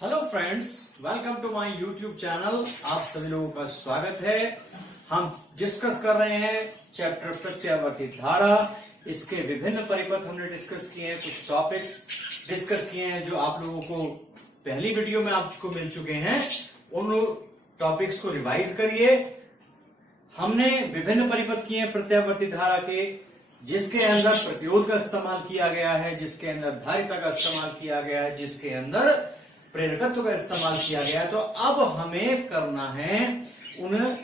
Hello friends, welcome to my YouTube channel. आप सभी लोगों का स्वागत है। हम डिस्कस कर रहे हैं चैप्टर प्रत्यावर्ती धारा। इसके विभिन्न परिपथ हमने डिस्कस किए हैं, कुछ टॉपिक्स डिस्कस किए हैं जो आप लोगों को पहली वीडियो में आपको मिल चुके हैं। उन टॉपिक्स को रिवाइज करिए। हमने विभिन्न परिपथ किए हैं प्रत्यावर्ती धारा के, जिसके अंदर प्रतिरोध का इस्तेमाल किया गया है, जिसके अंदर धारिता का इस्तेमाल किया गया है, जिसके अंदर प्रेरकत्व का इस्तेमाल किया गया है। तो अब हमें करना है उन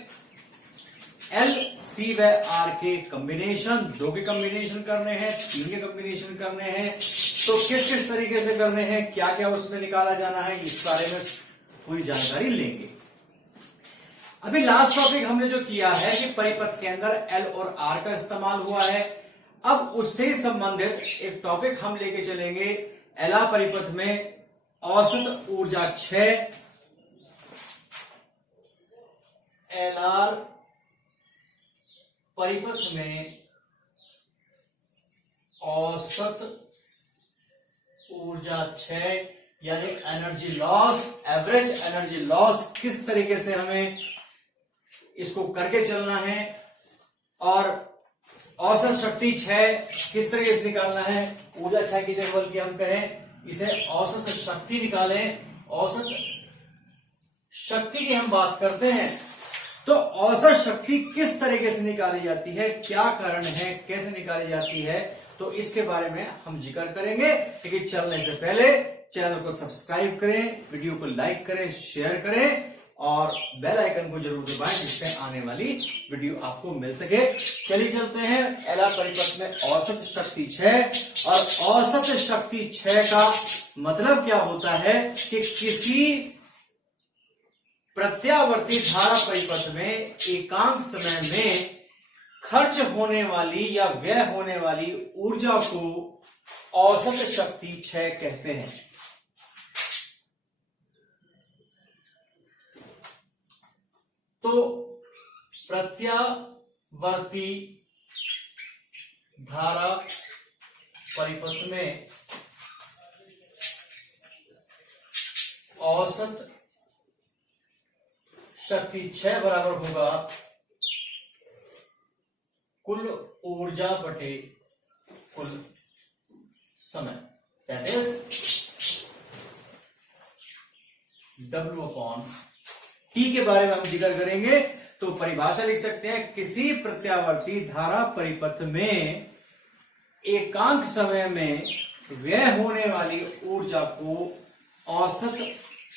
एल, सी व आर के कॉम्बिनेशन। 2 के कॉम्बिनेशन करने हैं, 3 के कॉम्बिनेशन करने हैं। तो किस किस तरीके से करने हैं, क्या क्या उसमें निकाला जाना है, इस बारे में पूरी जानकारी लेंगे। अभी लास्ट टॉपिक हमने जो किया है कि परिपथ के अंदर एल और आर का इस्तेमाल हुआ है। अब उससे संबंधित एक टॉपिक हम लेके चलेंगे। एलआर परिपथ में औसत ऊर्जा 6, एलआर परिपथ में औसत ऊर्जा 6 यानी energy loss, average energy loss किस तरीके से हमें इसको करके चलना है, और औसत शक्ति 6 किस तरीके से निकालना है। ऊर्जा 6 की जगह बल्कि हम कहें इसे औसत शक्ति निकालें। औसत शक्ति की हम बात करते हैं, तो औसत शक्ति किस तरीके से निकाली जाती है, क्या कारण है, कैसे निकाली जाती है, तो इसके बारे में हम जिक्र करेंगे। लेकिन चलने से पहले चैनल को सब्सक्राइब करें, वीडियो को लाइक करें, शेयर करें और बेल आइकन को जरूर दबाएं, जिससे आने वाली वीडियो आपको मिल सके। चलिए चलते हैं। एलआर परिपथ में औसत शक्ति 6, और औसत शक्ति 6 का मतलब क्या होता है कि किसी प्रत्यावर्ती धारा परिपथ में एकांक समय में खर्च होने वाली या व्यय होने वाली ऊर्जा को औसत शक्ति 6 कहते हैं। तो प्रत्यावर्ती धारा परिपथ में औसत शक्ति 6 बराबर होगा कुल ऊर्जा बटे कुल समय, दैट इज W/T के बारे में हम जिक्र करेंगे। तो परिभाषा लिख सकते हैं, किसी प्रत्यावर्ती धारा परिपथ में एकांक समय में व्यय होने वाली ऊर्जा को औसत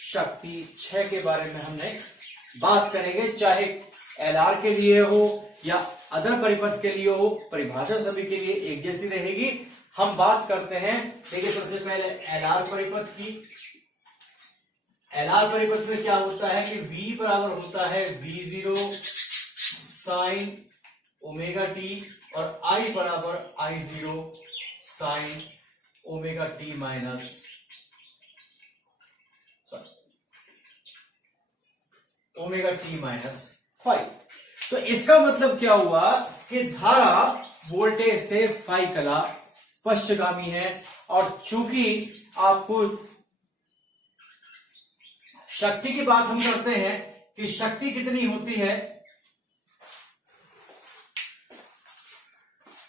शक्ति 6 के बारे में हमने बात करेंगे। चाहे एलआर के लिए हो या अदर परिपथ के लिए हो, परिभाषा सभी के लिए एक जैसी रहेगी। हम बात करते हैं, देखिए सबसे पहले एलआर परिपथ की। एलआर परिपथ में क्या होता है कि V बराबर होता है V0 साइन ओमेगा टी, और I बराबर I0 sine omega T minus omega T minus 5। तो इसका मतलब क्या हुआ कि धारा वोल्टेज से फाई कला पश्चगामी है, और चूंकि आपको शक्ति की बात हम करते हैं कि शक्ति कितनी होती है।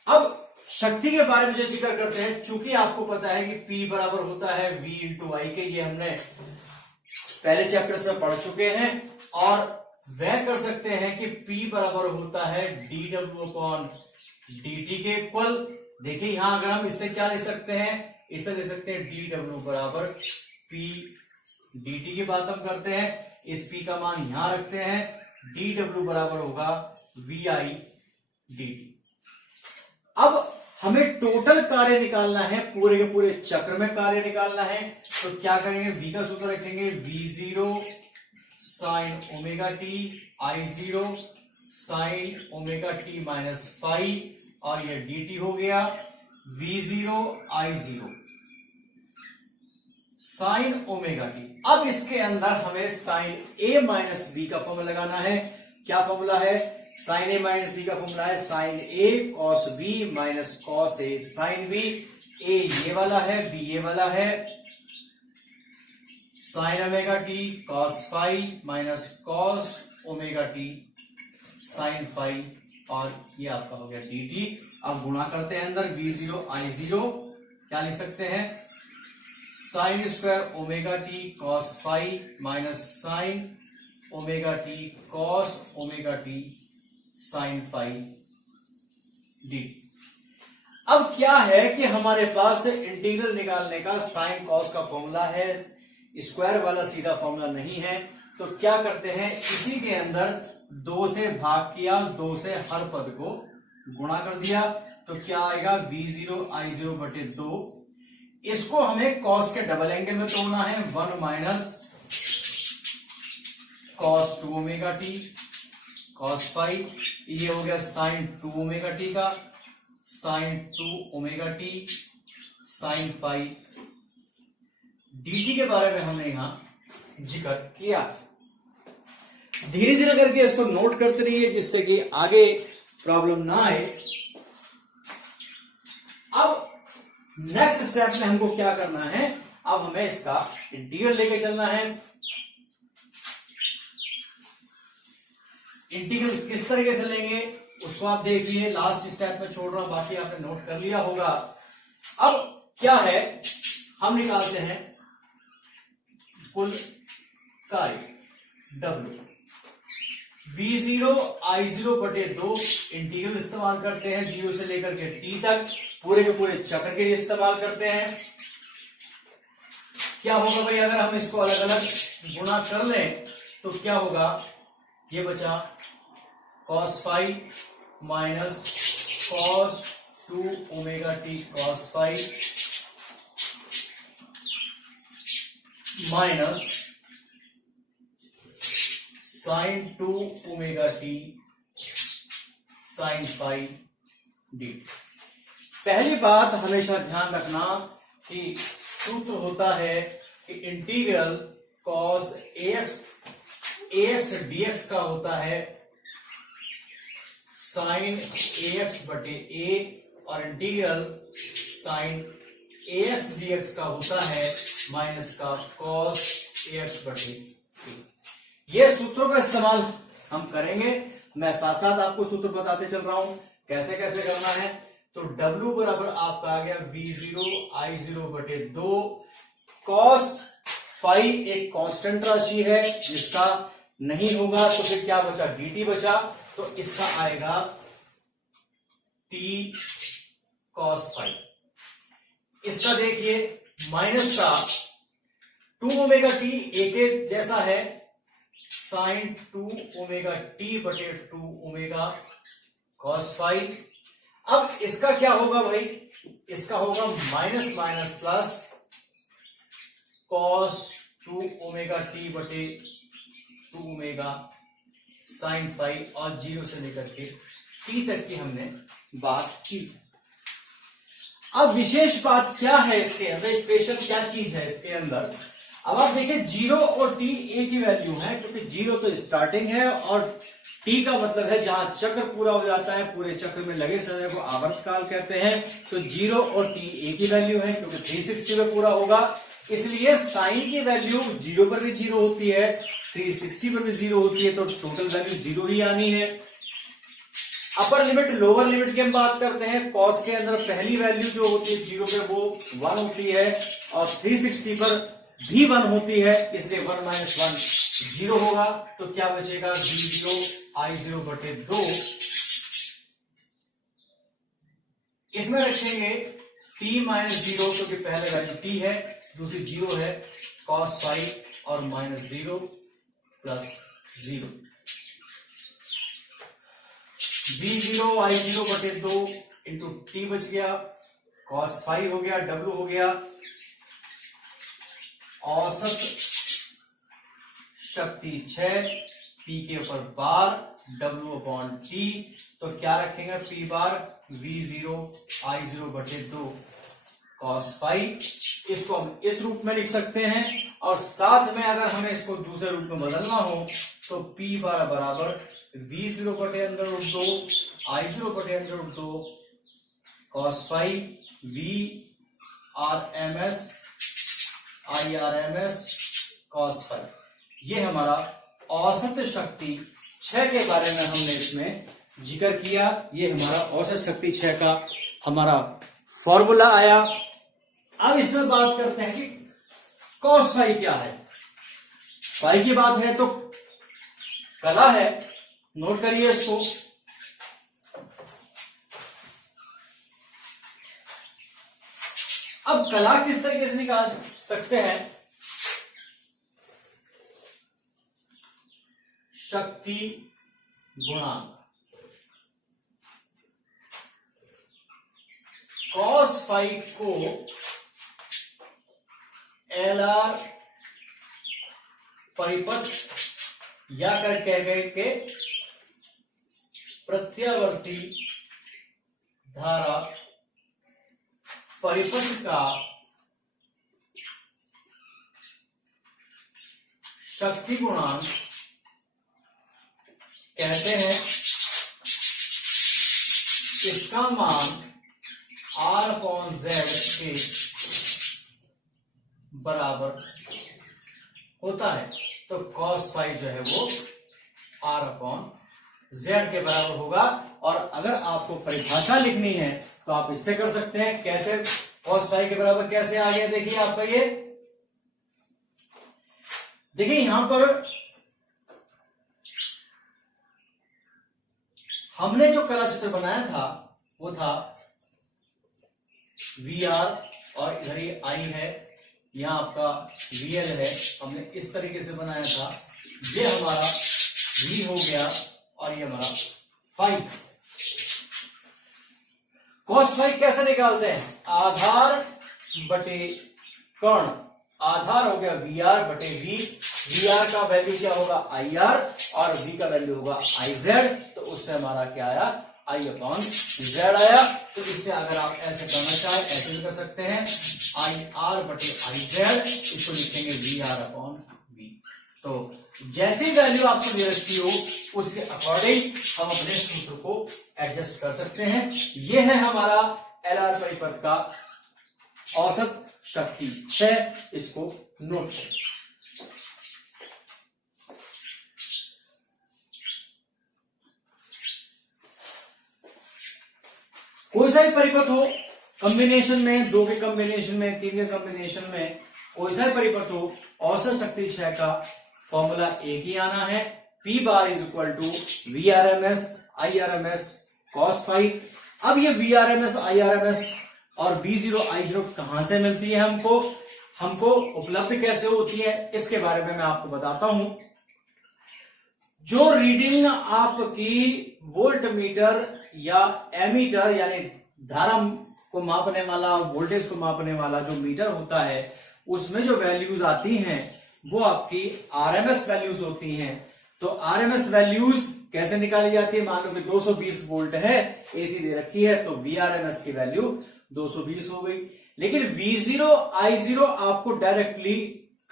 अब शक्ति के बारे में जो जिक्र करते हैं, चूंकि आपको पता है कि P बराबर होता है V इंटू आई के, ये हमने पहले चैप्टर्स में पढ़ चुके हैं। और वह कर सकते हैं कि P बराबर होता है dW/dt के इक्वल। देखिए यहां अगर हम इससे क्या ले सकते हैं, इसे ले सकते हैं dW बराबर P dt की बात हम करते हैं। इस P का मान यहां रखते हैं, dW बराबर होगा VI dt। अब हमें टोटल कार्य निकालना है, पूरे के पूरे चक्र में कार्य निकालना है। तो क्या करेंगे, V का सूत्र रखेंगे V0 sign omega T, I0 sine omega T minus 5, और यह dt हो गया V0 I0 sine omega T. अब इसके अंदर हमें साइन A माइनस B का फॉर्मूला लगाना है। क्या फॉर्मूला है, साइन A माइनस B का फॉर्मूला है sine A cos B minus cos A sine B। A ये वाला है, B ये वाला है, sine omega t cos phi minus cos omega t sine phi, और ये आपका हो गया डी टी। अब गुणा करते हैं अंदर, v0 i0 क्या लिख सकते हैं, sine square omega t cos phi minus sine omega t cos omega t sine phi d. अब क्या है कि हमारे पास इंटीग्रल निकालने का साइन कॉस का फॉर्मूला है, स्क्वायर वाला सीधा फॉर्मूला नहीं है। तो क्या करते हैं, इसी के अंदर 2 से भाग किया, 2 से हर पद को गुणा कर दिया, तो क्या आएगा v0 i0 बटे 2। इसको हमें कॉस के डबल एंगल में तोड़ना है, 1 minus cos 2 omega t cos phi, ये हो गया साइन 2 ओमेगा टी का sine 2 omega t sine phi dt के बारे में हमने यहां जिक्र किया। धीरे धीरे करके इसको नोट करते रहिए जिससे कि आगे प्रॉब्लम ना आए। अब नेक्स्ट स्टेप में हमको क्या करना है, अब हमें इसका इंटीग्रल लेके चलना है। इंटीग्रल किस तरीके से लेंगे उसको आप देखिए, लास्ट स्टेप में छोड़ रहा हूं, बाकी आपने नोट कर लिया होगा। अब क्या है, हम निकालते हैं कुल कार्य W, v0 i0 बटे 2 इंटीग्रल इस्तेमाल करते हैं 0 से लेकर के t तक, पूरे के पूरे चक्र के लिए इस्तेमाल करते हैं। क्या होगा भाई, अगर हम इसको अलग अलग गुणा कर लें तो क्या होगा, ये बचा cos phi minus cos 2 omega t cos phi minus sine 2 omega t sine phi d. पहली बात हमेशा ध्यान रखना कि सूत्र होता है कि इंटीग्रल cos ax dx का होता है साइन ax बटे a, और इंटीग्रल साइन ax dx का होता है माइनस का cos ax बटे a। ये सूत्रों का इस्तेमाल हम करेंगे, मैं साथ साथ आपको सूत्र बताते चल रहा हूं कैसे कैसे करना है। तो W बराबर आपका आ गया v0 i0 बटे 2, cos फाई एक कांस्टेंट राशि है जिसका नहीं होगा, तो फिर क्या बचा, dt बचा, तो इसका आएगा t cos फाई। इसका देखिए माइनस का 2 ओमेगा टी एक जैसा है, साइन 2 ओमेगा टी बटे 2 ओमेगा cos फाई। अब इसका क्या होगा भाई, इसका होगा minus minus plus cos 2 omega T बटे 2 ओमेगा साइन फाई, और 0 से लेकर के t तक की हमने बात की। अब विशेष बात क्या है इसके अंदर, स्पेशल क्या चीज है इसके अंदर। अब आप देखिए 0 और t एक ही वैल्यू है, क्योंकि 0 तो स्टार्टिंग है और t का मतलब है जहां चक्र पूरा हो जाता है, पूरे चक्र में लगे समय को आवर्तकाल कहते हैं। तो 0 और t एक ही वैल्यू है क्योंकि 360 में पूरा होगा, इसलिए साइन की वैल्यू 0 पर भी 0 होती है, 360 पर भी 0 होती है, तो टोटल वैल्यू 0 ही आनी है। अपर लिमिट लोअर लिमिट की हम बात करते हैं, कॉस के अंदर पहली वैल्यू जो होती है 0 पे वो 1 होती है, और 360 पर भी 1 होती है, इसलिए 1 माइनस 1 0 होगा। तो क्या बचेगा, v0 i0 बटे 2, इसमें रखेंगे t माइनस 0, क्योंकि पहले वैल्यू t है, दूसरी 0 है, cos फाई और माइनस 0 प्लस 0, v0 i0 बटे 2 इंटू टी बच गया, cos फाई हो गया, w हो गया औसत शक्ति 6, p के ऊपर बार, w अपॉन t, तो क्या रखेंगे p बार, v0 i0 बटे 2 cos फाई। इसको हम इस रूप में लिख सकते हैं, और साथ में अगर हमें इसको दूसरे रूप में बदलना हो तो p बार बराबर v0 बटे अंडर रूट 2 i0 बटे under root 2 cos phi v RMS IRMS cos phi। ये हमारा औसत शक्ति क्षय के बारे में हमने इसमें जिक्र किया। ये हमारा औसत शक्ति क्षय का हमारा फॉर्मूला आया। अब इसमें बात करते हैं कि cos phi क्या है। phi की बात है तो कला है, नोट करिए इसको। अब कला किस तरीके से निकाल सकते हैं? शक्ति गुणांक। cos phi को LR परिपथ या कर कह गए के प्रत्यावर्ती धारा परिपथ का शक्ति गुणांक कहते हैं। इसका मान R/Z के बराबर होता है। तो cos phi जो है वो R/Z के बराबर होगा। और अगर आपको परिभाषा लिखनी है तो आप इससे कर सकते हैं। कैसे? cos phi के बराबर कैसे आ गया? देखिए आपका ये, देखिए यहां पर हमने जो कला चित्र बनाया था वो था VR और इधर ये I है, यहां आपका VL है। हमने इस तरीके से बनाया था। ये हमारा V हो गया और ये हमारा phi। cos phi कैसे निकालते हैं? आधार बटे कर्ण। आधार हो गया VR बटे V। VR का वैल्यू क्या होगा? IR और V का वैल्यू होगा IZ। तो उससे हमारा क्या आया? I/Z आया। तो इससे अगर आप ऐसे करना चाहें ऐसे भी कर सकते हैं। IR बटे IZ, इसको लिखेंगे VR/V। तो जैसी वैल्यू आपको दे रखी हो उसके अकॉर्डिंग हम अपने सूत्र को एडजस्ट कर सकते हैं। यह है हमारा LR परिपथ का औसत शक्ति क्षय। इसको नोट करें। कोई सा भी परिपथ हो, कॉम्बिनेशन में, 2 के कॉम्बिनेशन में, 3 के कॉम्बिनेशन में, कोई सा भी परिपथ हो, औसत शक्ति क्षय का फॉर्मूला एक ही आना है। P bar is equal to VRMS IRMS cos phi। अब ये VRMS IRMS और V0 I0 कहां से मिलती है? हमको उपलब्ध कैसे होती है इसके बारे में मैं आपको बताता हूं। जो रीडिंग आपकी वोल्ट मीटर या एमीटर यानी धारा को मापने वाला, वोल्टेज को मापने वाला जो मीटर होता है, उसमें जो वैल्यूज आती हैं वो आपकी RMS वैल्यूज होती हैं। तो RMS वैल्यूज कैसे निकाली जाती है? मान लो कि 220 वोल्ट है, AC दे रखी है, तो VRMS की वैल्यू 220 हो गई। लेकिन V0 I0 आपको डायरेक्टली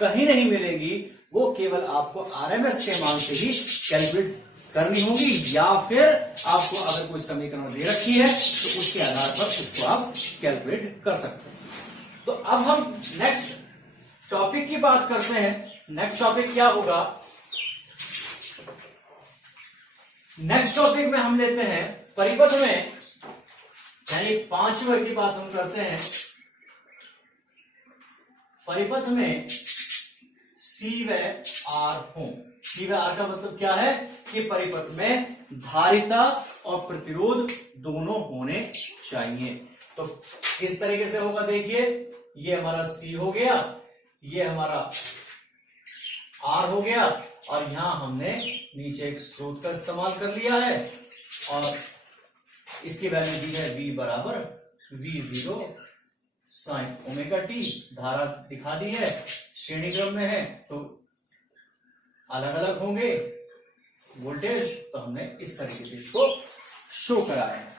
कहीं नहीं मिलेगी, वो केवल आपको RMS के मान से ही कैलकुलेट करनी होगी, या फिर आपको अगर कोई समीकरण दे रखी है तो उसके आधार पर उसको आप कैलकुलेट कर सकते हैं। तो अब हम नेक्स्ट टॉपिक की बात करते हैं। नेक्स्ट टॉपिक क्या होगा? नेक्स्ट टॉपिक में हम लेते हैं परिपथ में, यानी 5वें की बात हम करते हैं। परिपथ में C व R हो। C व R का मतलब क्या है? कि परिपथ में धारिता और प्रतिरोध दोनों होने चाहिए। तो किस तरीके से होगा? देखिए, ये हमारा C हो गया, ये हमारा R हो गया, और यहां हमने नीचे एक स्रोत का इस्तेमाल कर लिया है और इसकी वैल्यू दी है V बराबर V0 साइन ओमेगा टी। धारा दिखा दी है, श्रेणी क्रम में है तो अलग अलग होंगे वोल्टेज। तो हमने इस तरीके से इसको शो कराया है।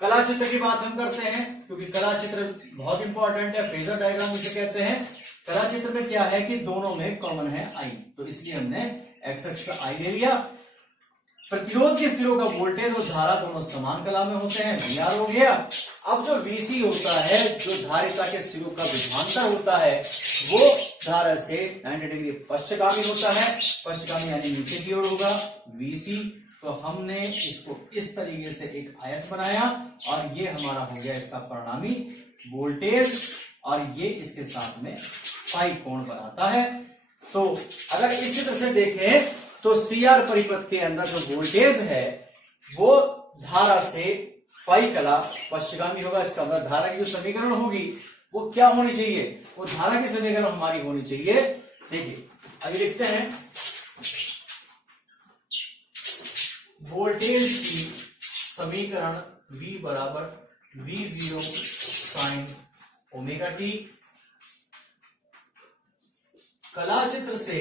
कला चित्र की बात हम करते हैं, क्योंकि कला चित्र बहुत इंपॉर्टेंट है। फेजर डायग्राम इसे कहते हैं। कला चित्र में क्या है कि दोनों में कॉमन है I, तो इसलिए हमने एक्स अक्ष का I ले लिया। प्रतिरोध के सिरों का वोल्टेज और धारा दोनों समान कला में होते हैं, VR हो गया। अब जो VC होता है, जो धारिता के सिरों का विभवांतर होता है, वो धारा से 90 डिग्री पश्चगामी होता है, पश्चगामी यानी नीचे की ओर होगा VC। तो हमने इसको इस तरीके से एक आयत बनाया और ये हमारा हो गया इसका परिणामी वोल्टेज, और ये इसके साथ में फाई कोण बनाता है। तो अगर इस चित्र से देखें तो CR परिपथ के अंदर जो वोल्टेज है वो धारा से फाई कला पश्चगामी होगा। इसका मतलब धारा की जो समीकरण होगी वो क्या होनी चाहिए, वो धारा की समीकरण हमारी होनी चाहिए। देखिए अभी लिखते हैं, वोल्टेज की समीकरण V बराबर V0 साइन ओमेगा टी। कला चित्र से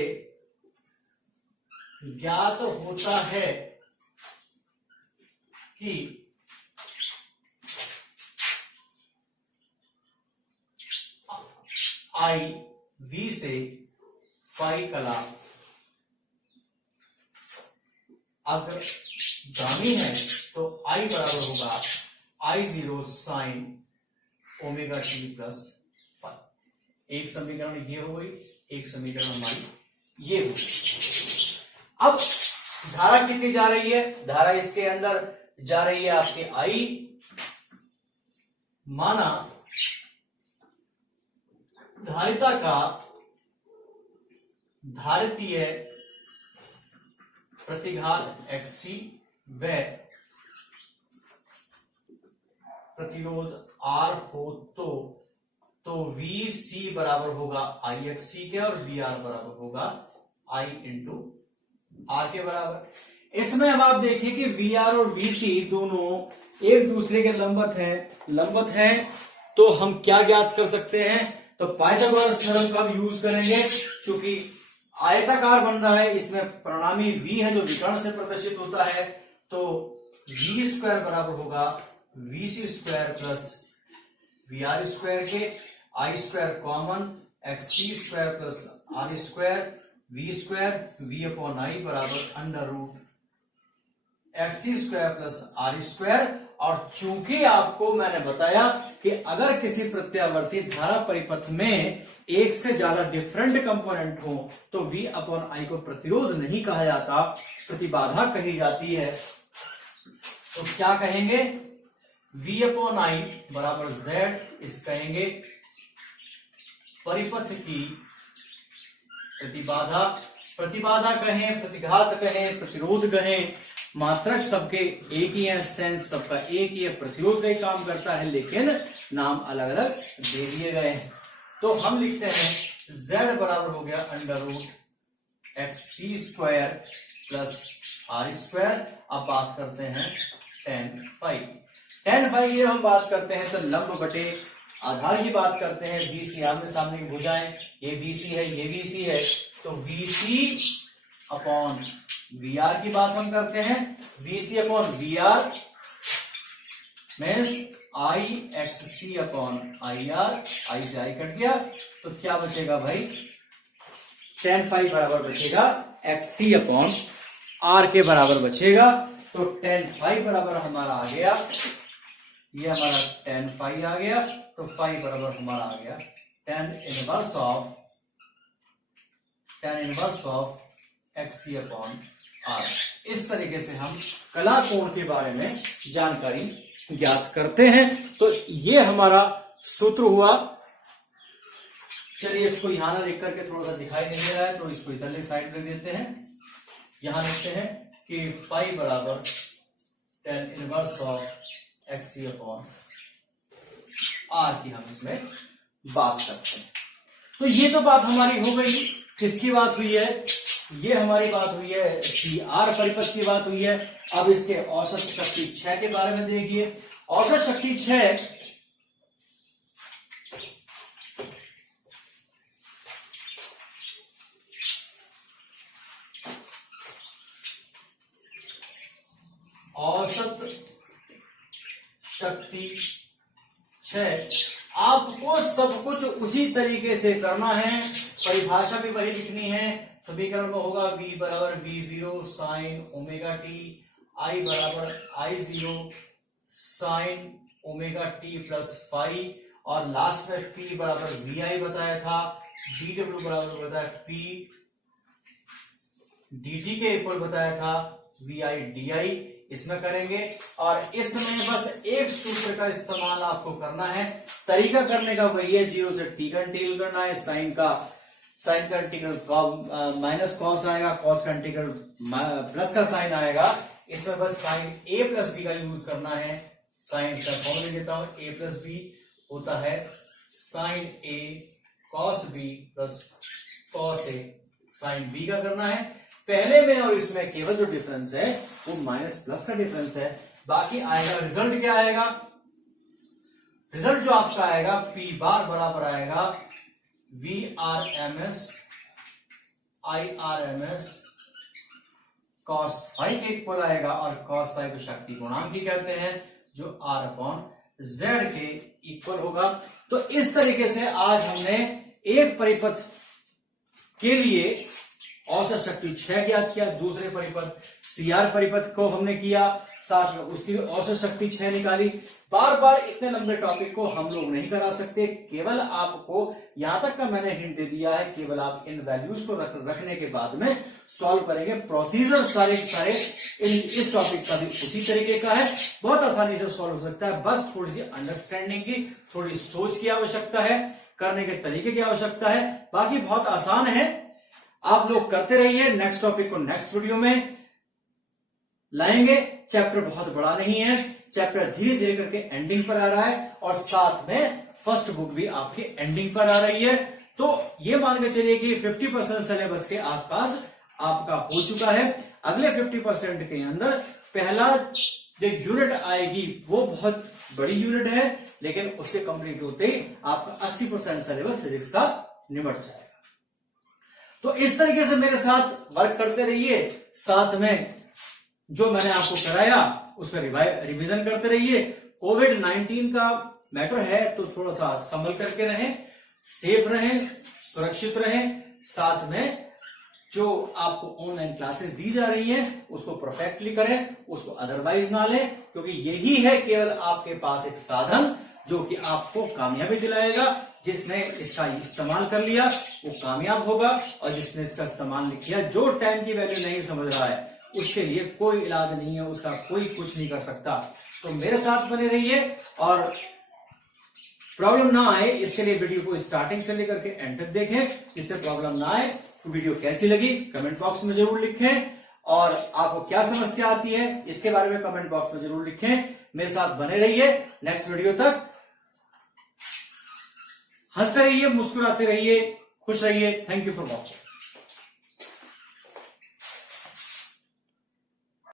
ज्ञात होता है कि I V से फाई कला अग्रगामी है, तो I बराबर होगा I0 sine omega t plus phi. एक समीकरण ये हो गई, एक समीकरण हमारी ये हो गई। अब धारा कितनी जा रही है, धारा इसके अंदर जा रही है आपके I। माना धारिता का धारितीय प्रतिघात XC व प्रतिरोध R हो तो VC बराबर होगा IXC के और VR बराबर होगा I इंटू R के बराबर। इसमें अब आप देखिए कि VR और VC दोनों एक दूसरे के लंबवत हैं, तो हम क्या ज्ञात कर सकते हैं, तो पाइथागोरस थ्योरम का यूज करेंगे। क्योंकि आयताकार बन रहा है, इसमें परिणामी V है जो विकर्ण से प्रदर्शित होता है, तो V स्क्वायर बराबर होगा VC square plus VR square के, I square common, XC square plus R square, V square V upon I बराबर under root XC square plus R square. और चूंकि आपको मैंने बताया कि अगर किसी प्रत्यावर्ती धारा परिपथ में एक से ज्यादा डिफरेंट कंपोनेंट हो तो V अपॉन I को प्रतिरोध नहीं कहा जाता, प्रतिबाधा कही जाती है। तो क्या कहेंगे, V अपॉन I बराबर Z इस कहेंगे परिपथ की प्रतिबाधा, प्रतिबाधा कहें, प्रतिघात कहें, प्रतिरोध कहें, मात्रक सबके एक ही है, सेंस सबका एक ही है, प्रतिरोध का ही काम करता है, लेकिन नाम अलग अलग दे दिए गए हैं। तो हम लिखते हैं Z बराबर हो गया under root XC square plus R square. अब बात करते हैं tan फाई। tan फाई ये हम बात करते हैं तो लंब बटे आधार की बात करते हैं। VC आमने सामने की भुजाएं, ये VC है, ये VC है, तो VC अपॉन VR की बात हम करते हैं। VC upon VR means IXC upon IR, I से I कट गया, तो क्या बचेगा भाई, tan फाई बराबर बचेगा XC अपॉन R के बराबर बचेगा। तो tan फाई बराबर हमारा आ गया, ये हमारा tan फाई आ गया, तो फाई बराबर हमारा आ गया tan inverse of XC upon R। इस तरीके से हम कला कोण के बारे में जानकारी ज्ञात करते हैं। तो ये हमारा सूत्र हुआ। चलिए इसको यहां ना लिख करके थोड़ा सा दिखाई नहीं दे रहा है, तो इसको इधर साइड रख देते हैं। यहां लिखते हैं कि फाई बराबर tan inverse of XC upon R की हम इसमें बात करते हैं। तो ये तो बात हमारी हो गई। किसकी बात हुई है, ये हमारी बात हुई है CR परिपथ की बात हुई है। अब इसके औसत शक्ति क्षय के बारे में देखिए। औसत शक्ति क्षय औसत शक्ति क्षय, आपको सब कुछ उसी तरीके से करना है, परिभाषा भी वही लिखनी है। समीकरण में होगा V बराबर V0 sign omega T I बराबर I0 sine omega t plus five, और लास्ट में P बराबर VI बताया था, dW बराबर बताया P dt के इक्वल बताया था VI DI। इसमें करेंगे और इसमें बस एक सूत्र का इस्तेमाल आपको करना है। तरीका करने का वही है, 0 से t का इंटीग्रल करना है। साइन का इंटीग्रल माइनस कॉस आएगा, कॉस का इंटीग्रल प्लस का साइन आएगा। इसमें बस साइन a प्लस बी का यूज करना है। साइन का फॉर्मूला देता हूं, a प्लस बी होता है sine a cos b plus cos a sine b का करना है। पहले में और इसमें केवल जो डिफरेंस है वो माइनस प्लस का डिफरेंस है। बाकी आएगा रिजल्ट क्या आएगा, रिजल्ट जो आपका आएगा P बार बराबर आएगा VRMS IRMS cos फाइव के इक्वल आएगा, और cos फाइव को शक्ति गुणांक ही कहते हैं, जो R अपॉन Z के इक्वल होगा। तो इस तरीके से आज हमने एक परिपथ के लिए औसत शक्ति 6 ज्ञात किया, दूसरे परिपथ CR परिपथ को हमने किया, साथ में उसकी औसत शक्ति 6 निकाली। बार बार इतने लंबे टॉपिक को हम लोग नहीं करा सकते, केवल आपको यहां तक का मैंने हिंट दे दिया है, केवल आप इन वैल्यूज को रखने के बाद में सॉल्व करेंगे। प्रोसीजर सारे इस टॉपिक का भी उसी तरीके का है, बहुत आसानी से सॉल्व हो सकता है। बस थोड़ी सी अंडरस्टैंडिंग की, थोड़ी सोच की आवश्यकता है, करने के तरीके की आवश्यकता है। बाकी बहुत आसान है, आप लोग करते रहिए। नेक्स्ट टॉपिक को नेक्स्ट वीडियो में लाएंगे। चैप्टर बहुत बड़ा नहीं है, चैप्टर धीरे धीरे करके एंडिंग पर आ रहा है, और साथ में फर्स्ट बुक भी आपके एंडिंग पर आ रही है। तो ये मान के चलिए कि 50% सिलेबस के आसपास आपका हो चुका है। अगले 50% के अंदर पहला जो यूनिट आएगी वो बहुत बड़ी यूनिट है, लेकिन उसके कंप्लीट होते ही आपका 80% सिलेबस फिजिक्स का निपट जाएगा। तो इस तरीके से मेरे साथ वर्क करते रहिए, साथ में जो मैंने आपको कराया उसका रिवीजन करते रहिए। कोविड-19 का मैटर है तो थोड़ा सा संभल करके रहें, सेफ रहें, सुरक्षित रहें। साथ में जो आपको ऑनलाइन क्लासेस दी जा रही हैं उसको परफेक्टली करें, उसको अदरवाइज ना लें, क्योंकि यही है केवल आपके पास एक साधन जो कि आपको कामयाबी दिलाएगा। जिसने इसका इस्तेमाल कर लिया वो कामयाब होगा, और जिसने इसका इस्तेमाल नहीं किया, जो टाइम की वैल्यू नहीं समझ रहा है, उसके लिए कोई इलाज नहीं है, उसका कोई कुछ नहीं कर सकता। तो मेरे साथ बने रहिए, और प्रॉब्लम ना आए इसके लिए वीडियो को स्टार्टिंग से लेकर के एंड तक देखें, जिससे प्रॉब्लम ना आए। तो वीडियो कैसी लगी कमेंट बॉक्स में जरूर लिखें, और आपको क्या समस्या आती है इसके बारे में कमेंट बॉक्स में जरूर लिखें। मेरे साथ बने रहिए नेक्स्ट वीडियो तक। हंसते रहिए, मुस्कुराते रहिए, खुश रहिए। Thank you for watching.